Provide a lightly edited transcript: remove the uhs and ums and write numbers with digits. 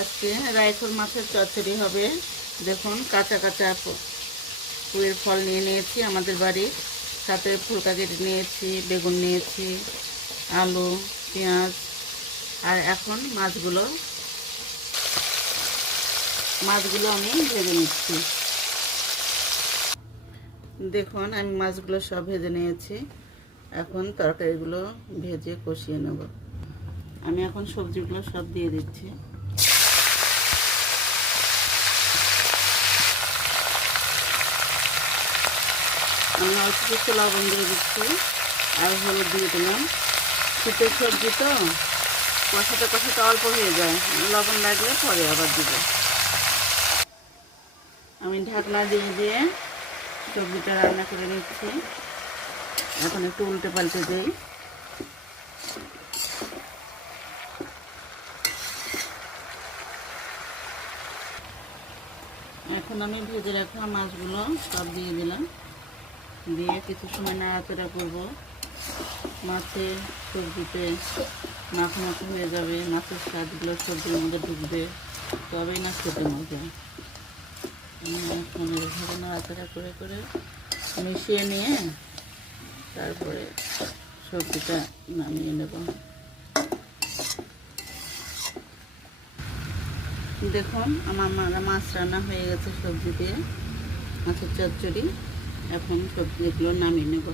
আজকে রায়খোল মাছের চচ্চড়ি হবে। দেখুন কাঁচা কাঁচা পুঁইয়ের ফল নিয়ে নিয়েছি আমাদের বাড়ির, সাথে ফুলকা কেটে নিয়েছি, বেগুন নিয়েছি, আলু, পেঁয়াজ। আর এখন মাছগুলো আমি ভেজে নিচ্ছি। দেখুন আমি মাছগুলো সব ভেজে নিয়েছি। এখন তরকারিগুলো ভেজে কষিয়ে নেব। আমি এখন সবজিগুলো সব দিয়ে দিচ্ছি। আমি অল্প কিছু লবণ দিয়ে দিচ্ছি আর হলুদ দিয়ে দিলাম। শীতের সবজি তো কষাতে কষাতে অল্প হয়ে যায়, লবণ লাগলে পরে আবার দিব। আমি ঢাকনা দিয়ে সবজিটা রান্না করে নিচ্ছি। এখন একটু উল্টে পাল্টে দিই। এখন আমি ভেজে রাখা মাছগুলো সব দিয়ে দিলাম, দিয়ে কিছু সময় নাড়াচাড়া করব। মাছে সবজিতে মাখো হয়ে যাবে, মাছের স্বাদগুলো সবজির মধ্যে ঢুকবে, তবেই না খেতে মজা। এখন এভাবে নাড়াচাড়া করে করে মিশিয়ে নিয়ে তারপরে সবজিটা নামিয়ে নেব। দেখুন আমার মাছ রান্না হয়ে গেছে সবজি দিয়ে, মাছের চচ্চড়ি। এখন সবজিগুলো নামিয়ে নেব।